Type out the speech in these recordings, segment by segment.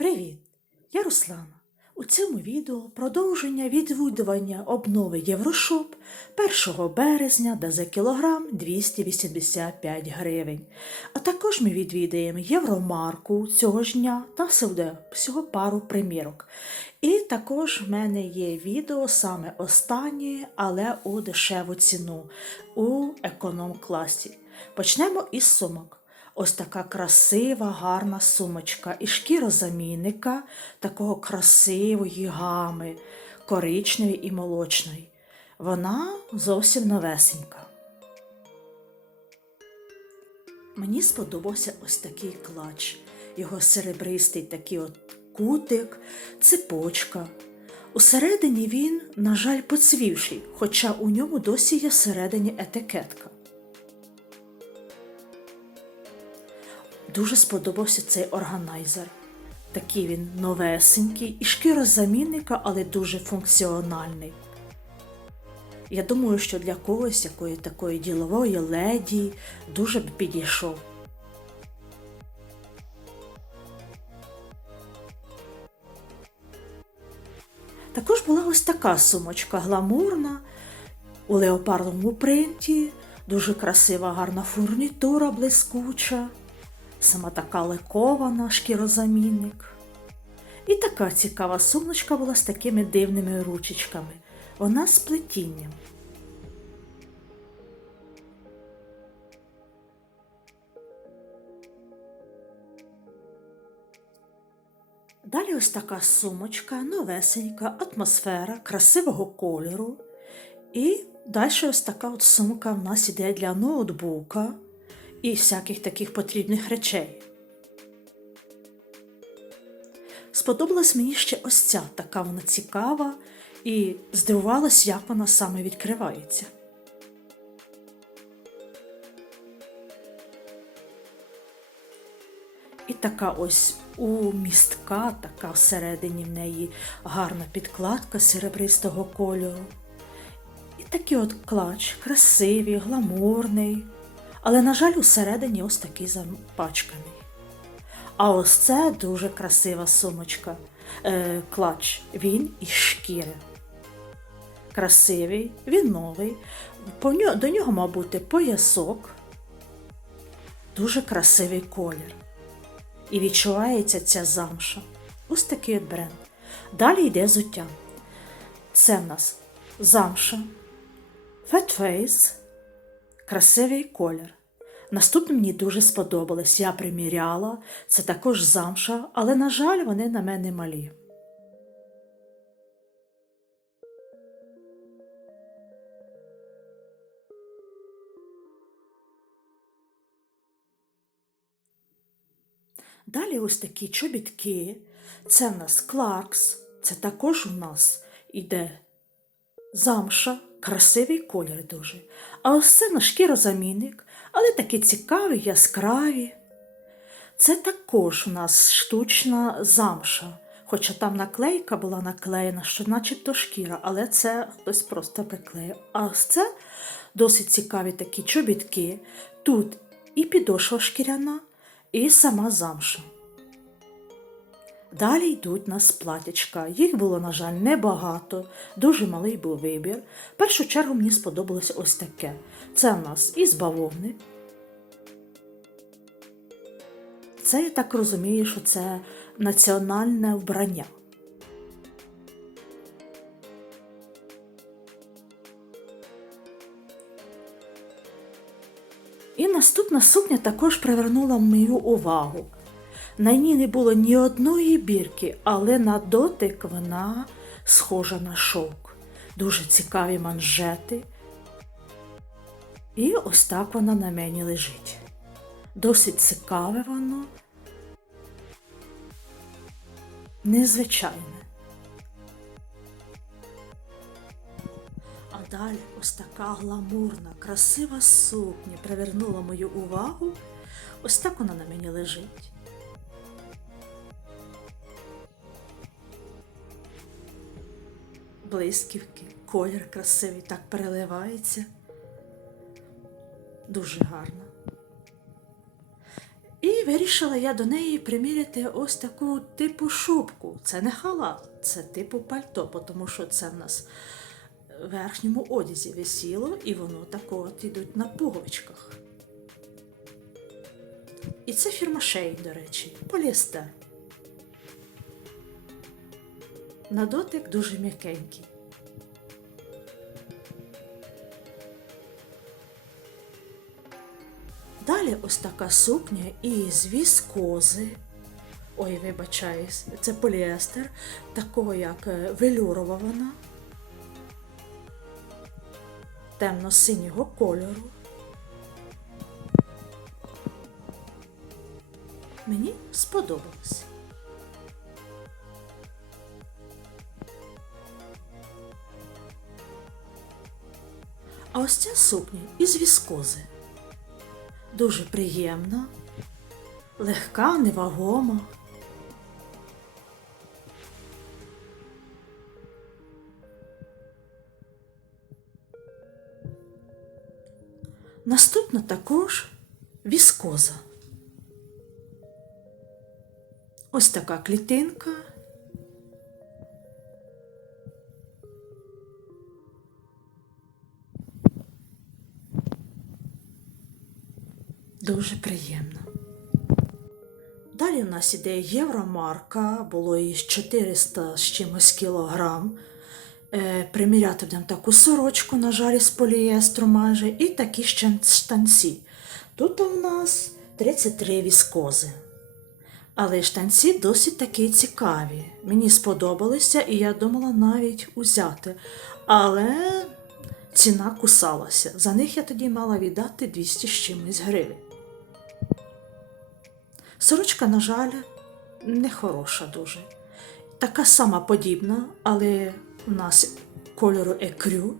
Привіт! Я Руслана. У цьому відео продовження відвідування обнови Єврошоп 1 березня, де за кілограм 285 гривень. А також ми відвідаємо Євромарку цього ж дня та всюди всього пару примірок. І також в мене є відео саме останнє, але у дешеву ціну у економ-класі. Почнемо із сумок. Ось така красива, гарна сумочка і шкірозамінника такого красивої гами, коричневої і молочної. Вона зовсім новесенька. Мені сподобався ось такий клач. Його серебристий такий от кутик, цепочка. Усередині він, на жаль, поцвівший, хоча у ньому досі є всередині етикетка. Дуже сподобався цей органайзер. Такий він новесенький і шкірозамінника, але дуже функціональний. Я думаю, що для когось якої такої ділової леді дуже б підійшов. Також була ось така сумочка гламурна у леопардовому принті, дуже красива, гарна фурнітура блискуча, сама така лекована, шкірозамінник. І така цікава сумочка була з такими дивними ручечками. Вона з плетінням. Далі ось така сумочка, новесенька, атмосфера, красивого кольору. І далі ось така от сумка в нас іде для ноутбука і всяких таких потрібних речей. Сподобалась мені ще ось ця така вона цікава і здивувалась, як вона саме відкривається. І така ось у містка, така всередині в неї гарна підкладка серебристого кольору. І такий от клач, красивий, гламурний, але, на жаль, усередині ось такий запачканий. А ось це дуже красива сумочка. Е, клач. Він із шкіри. Красивий, він новий. До нього, мав бути поясок. Дуже красивий колір. І відчувається ця замша. Ось такий от бренд. Далі йде зуття. Це в нас замша, Fat Face, красивий колір. Наступне мені дуже сподобалось. Я приміряла. Це також замша, але, на жаль, вони на мене малі. Далі ось такі чобітки. Це в нас Кларкс, це також у нас іде замша, красивий колір дуже. А ось це наш шкірозамінник, але такі цікаві, яскраві. Це також у нас штучна замша, хоча там наклейка була наклеєна, що начебто шкіра, але це хтось просто приклеїв. А ось це досить цікаві такі чобітки. Тут і підошва шкіряна, і сама замша. Далі йдуть нас платячка. Їх було, на жаль, небагато, дуже малий був вибір. В першу чергу мені сподобалось ось таке. Це в нас із бавовни. Це я так розумію, що це національне вбрання. І наступна сукня також привернула мою увагу. На ній не було ні одної бірки, але на дотик вона схожа на шовк. Дуже цікаві манжети. І ось так вона на мені лежить. Досить цікаве воно, незвичайне. А далі ось така гламурна, красива сукня привернула мою увагу. Ось так вона на мені лежить. Блисківки, колір красивий, так переливається. Дуже гарно. І вирішила я до неї приміряти ось таку типу шубку. Це не халат, це типу пальто, тому що це в нас в верхньому одязі висіло, і воно тако от ідуть на пуговичках. І це фірма Шей, до речі, поліестер. На дотик дуже м'якенький. Далі ось така сукня із віскози. Ой, вибачаюсь, це поліестер, такого як е, велюрова вона, темно-синього кольору. Мені сподобалось. А ось ця сукня із віскози. Дуже приємна, легка, невагома. Наступна також віскоза. Ось така клітинка. Дуже приємно. Далі в нас іде євромарка, було її 400 з чимось кілограм. Е, приміряти будемо таку сорочку, на жаль, з полієстру майже, і такі ще штанці. Тут у нас 33 віскози. Але штанці досить такі цікаві. Мені сподобалися, і я думала навіть узяти. Але ціна кусалася. За них я тоді мала віддати 200 з чимось гривень. Сорочка, на жаль, не хороша дуже. Така сама подібна, але у нас кольору екрю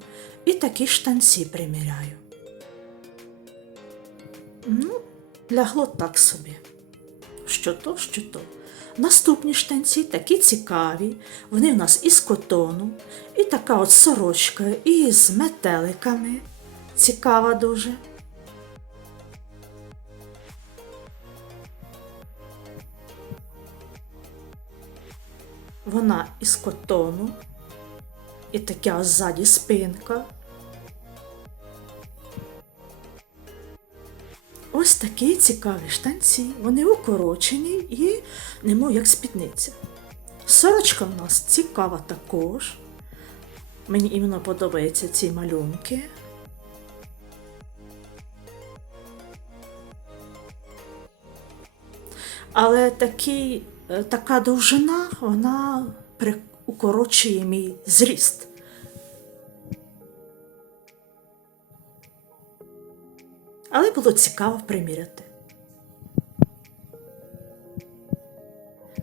і такі штанці приміряю. Ну, лягло так собі. Що то, що то. Наступні штанці такі цікаві, вони в нас із котону, і така от сорочка із метеликами. Цікава дуже. Вона із котону, і така ззаді спинка. Ось такі цікаві штанці. Вони укорочені і немов як спідниця. Сорочка в нас цікава також. Мені іменно подобаються ці малюнки. Але такий, така довжина, вона укорочує мій зріст. Але було цікаво приміряти.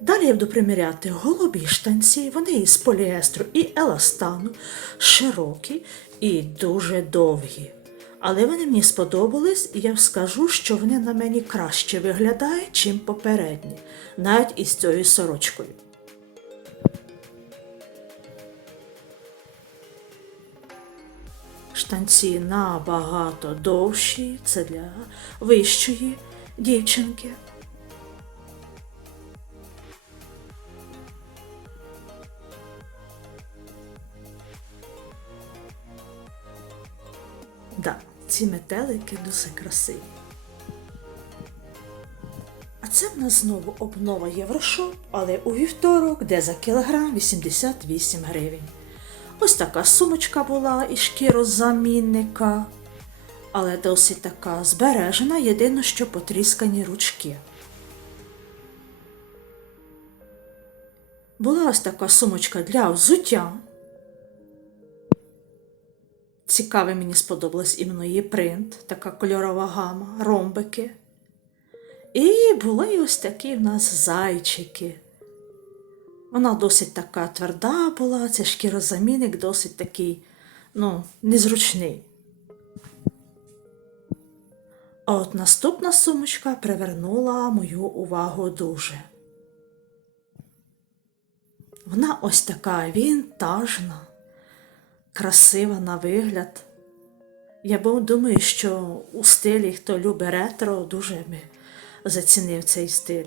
Далі я буду приміряти голубі штанці, вони із поліестру і еластану, широкі і дуже довгі. Але вони мені сподобались, і я скажу, що вони на мені краще виглядають, чим попередні, навіть із цією сорочкою. Штанці набагато довші, це для вищої дівчинки. Ці метелики дуже красиві. А це в нас знову обнова Єврошоп, але у вівторок, де за кілограм 88 гривень. Ось така сумочка була із шкірозамінника, але досить така збережена, єдине, що потріскані ручки. Була ось така сумочка для взуття. Цікавий мені сподобалась іменно її принт, така кольорова гама, ромбики. І були ось такі в нас зайчики. Вона досить така тверда була, це шкірозамінник досить такий, ну, незручний. А от наступна сумочка привернула мою увагу дуже. Вона ось така вінтажна, красива на вигляд. Я думаю, що у стилі, хто любить ретро, дуже би зацінив цей стиль,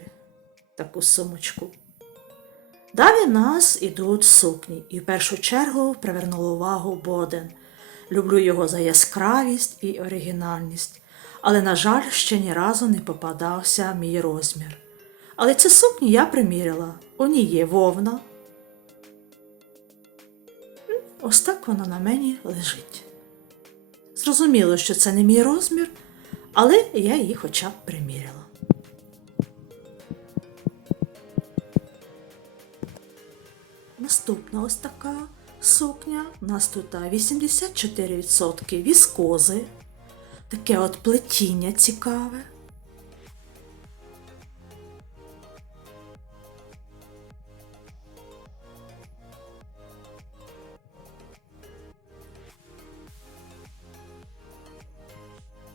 таку сумочку. Далі в нас ідуть сукні, і в першу чергу привернула увагу Боден. Люблю його за яскравість і оригінальність, але, на жаль, ще ні разу не попадався мій розмір. Але ці сукні я приміряла. У ній є вовна. Ось так вона на мені лежить. Зрозуміло, що це не мій розмір, але я її хоча б приміряла. Наступна ось така сукня. У нас тут 84% віскози. Таке от плетіння цікаве.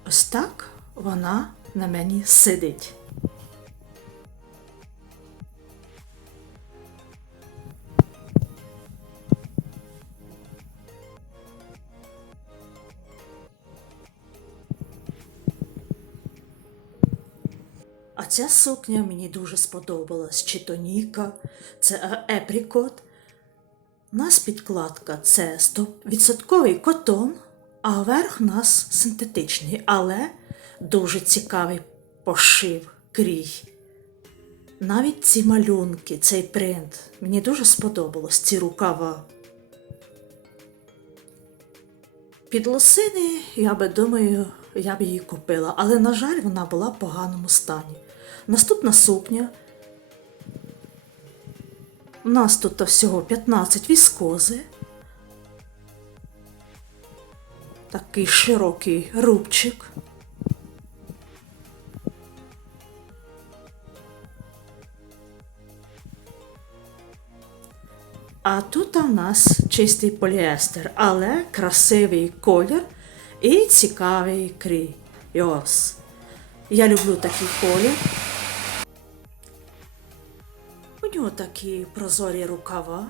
Ось так вона на мені сидить. А ця сукня мені дуже сподобалась. Чи то Ніка, це е, епрікот. У нас підкладка це 100% котон, а верх у нас синтетичний, але дуже цікавий пошив, крій. Навіть ці малюнки, цей принт. Мені дуже сподобалось ці рукава. Під лосини, я би думаю, я б її купила, але, на жаль, вона була в поганому стані. Наступна сукня. У нас тут всього 15 віскози. Такий широкий рубчик. А тут у нас чистий поліестер, але красивий колір і цікавий крій. І ось. Я люблю такий колір. У нього такі прозорі рукава.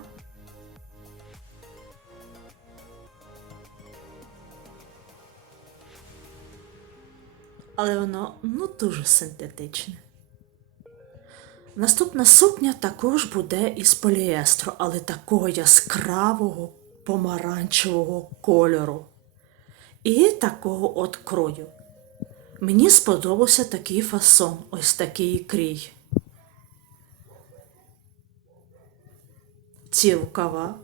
Але воно ну дуже синтетичне. Наступна сукня також буде із поліестру, але такого яскравого помаранчевого кольору. І такого от крою. Мені сподобався такий фасон, ось такий крій. Ці рукава.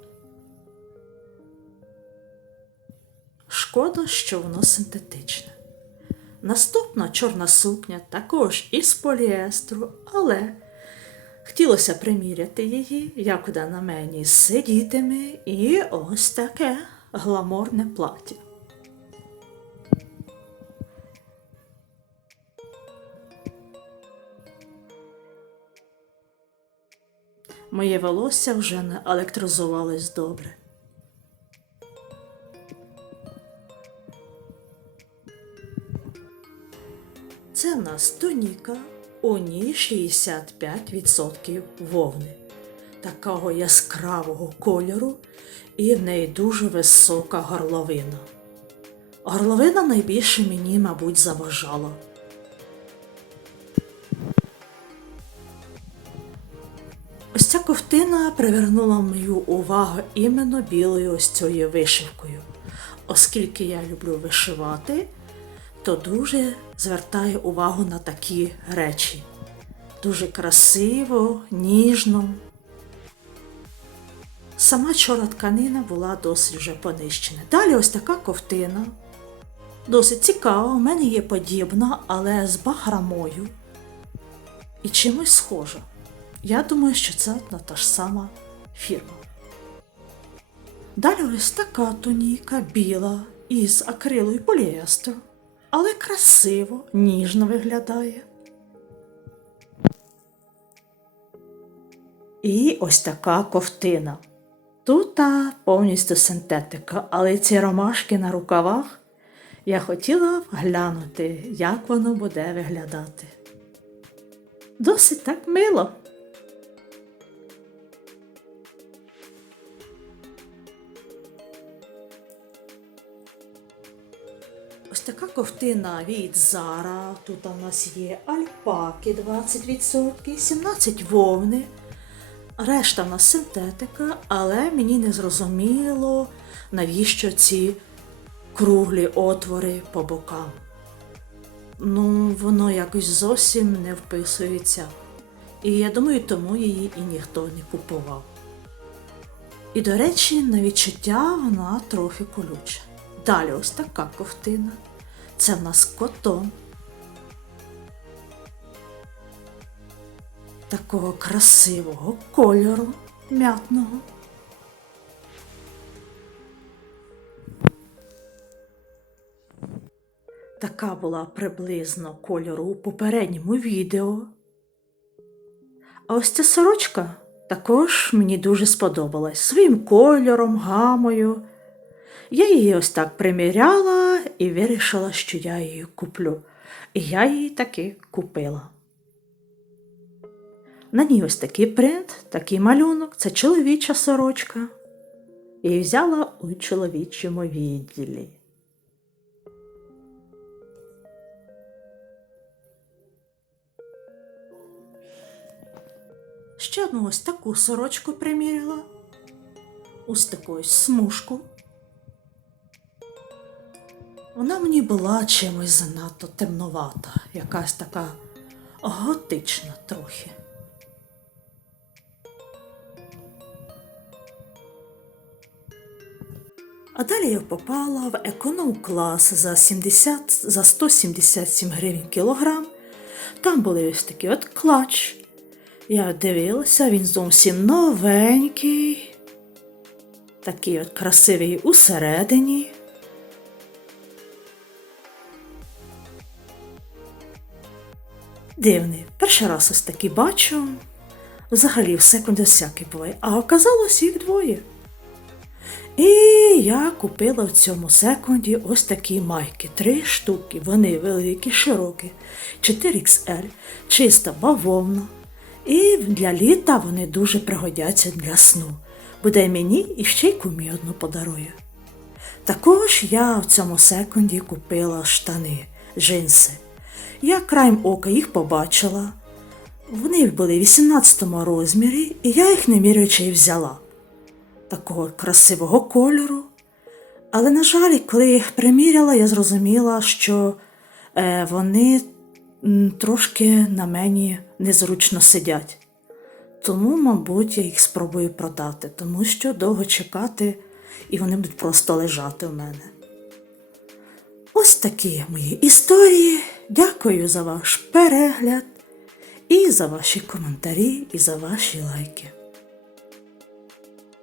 Шкода, що воно синтетичне. Наступна чорна сукня також із поліестру, але хотілося приміряти її, як вона на мені сидітиме, і ось таке гламурне плаття. Моє волосся вже не електризувалось добре. Це в нас тоніка, у ній 65% вовни, такого яскравого кольору, і в неї дуже висока горловина. Горловина найбільше мені, мабуть, заважала. Ось ця ковтина привернула мою увагу іменно білою ось цією вишивкою. Оскільки я люблю вишивати, то дуже звертаю увагу на такі речі. Дуже красиво, ніжно. Сама чорна тканина була досить вже понищена. Далі ось така ковтина. Досить цікава, у мене є подібна, але з бахрамою і чимось схожа. Я думаю, що це одна та ж сама фірма. Далі ось така туніка біла із акрилу і поліестру, але красиво, ніжно виглядає. І ось така ковтина. Тут повністю синтетика, але ці ромашки на рукавах я хотіла б глянути, як воно буде виглядати. Досить так мило. Ось така ковтина від Зара. Тут у нас є альпаки 20%, 17 вовни. Решта в нас синтетика, але мені не зрозуміло, навіщо ці круглі отвори по бокам. Ну, воно якось зовсім не вписується. І я думаю, тому її і ніхто не купував. І, до речі, на відчуття вона трохи колюча. Далі ось така ковтина. Це в нас котон. Такого красивого кольору м'ятного. Така була приблизно кольору у попередньому відео. А ось ця сорочка також мені дуже сподобалась своїм кольором, гамою. Я її ось так приміряла і вирішила, що я її куплю. І я її таки купила. На ній ось такий принт, такий малюнок, це чоловіча сорочка. Її взяла у чоловічому відділі. Ще одну ось таку сорочку приміряла. Ось таку смужку. Вона мені була чимось занадто темновата, якась така готична трохи. А далі я попала в економ-клас за 70, за 177 гривень кілограм. Там були ось такі от клач. Я дивилася, він зовсім новенький, такий от красивий усередині. Дивний, перший раз ось такий бачу. Взагалі в секунді всякий буває, а оказалось їх двоє. І я купила в цьому секунді ось такі майки. Три штуки. Вони великі, широкі, 4XL, чиста бавовна. І для літа вони дуже пригодяться для сну. Буде мені і ще й кумі одну подарую. Також я в цьому секунді купила штани, джинси. Я краєм ока їх побачила. Вони були в 18 розмірі, і я їх не міряючи й взяла. Такого красивого кольору. Але, на жаль, коли я їх приміряла, я зрозуміла, що е, вони трошки на мені незручно сидять. Тому, мабуть, я їх спробую продати, тому що довго чекати і вони будуть просто лежати у мене. Ось такі мої історії. Дякую за ваш перегляд і за ваші коментарі, і за ваші лайки.